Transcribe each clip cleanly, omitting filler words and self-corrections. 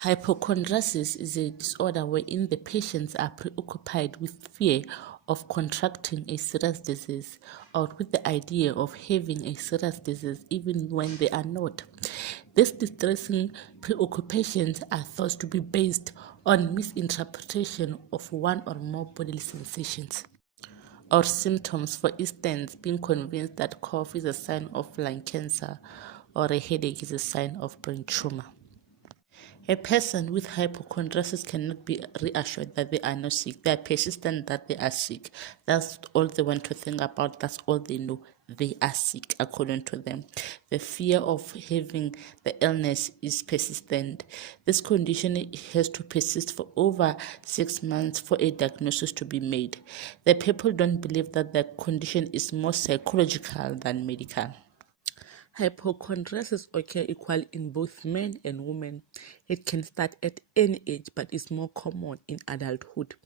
Hypochondriasis is a disorder wherein the patients are preoccupied with fear of contracting a serious disease or with the idea of having a serious disease even when they are not. These distressing preoccupations are thought to be based on misinterpretation of one or more bodily sensations or symptoms, for instance, being convinced that cough is a sign of lung cancer or a headache is a sign of brain tumor. A person with hypochondriasis cannot be reassured that they are not sick. They are persistent that they are sick. That's all they want to think about. That's all they know. They are sick, according to them. The fear of having the illness is persistent. This condition has to persist for over 6 months for a diagnosis to be made. The people don't believe that the condition is more psychological than medical. Hypochondriasis occurs equally in both men and women. It can start at any age but is more common in adulthood.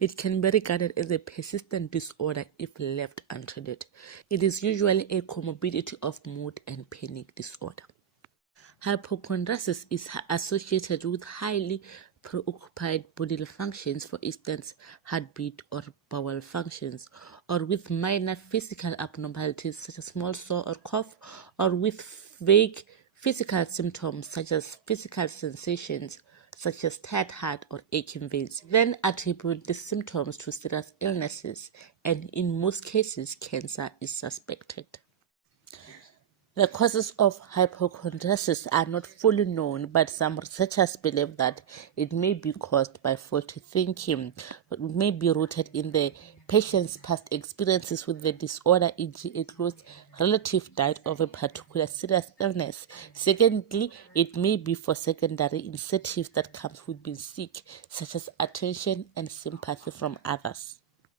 It can be regarded as a persistent disorder if left untreated. It is usually a comorbidity of mood and panic disorder. Hypochondriasis is associated with highly preoccupied bodily functions, for instance, heartbeat or bowel functions, or with minor physical abnormalities such as small sore or cough, or with vague physical symptoms such as physical sensations such as tired heart or aching veins. Then attribute the symptoms to serious illnesses, and in most cases, cancer is suspected. The causes of hypochondriasis are not fully known, but some researchers believe that it may be caused by faulty thinking, but it may be rooted in the patient's past experiences with the disorder, e.g., a close relative died of a particular serious illness. Secondly, it may be for secondary incentives that comes with being sick, such as attention and sympathy from others.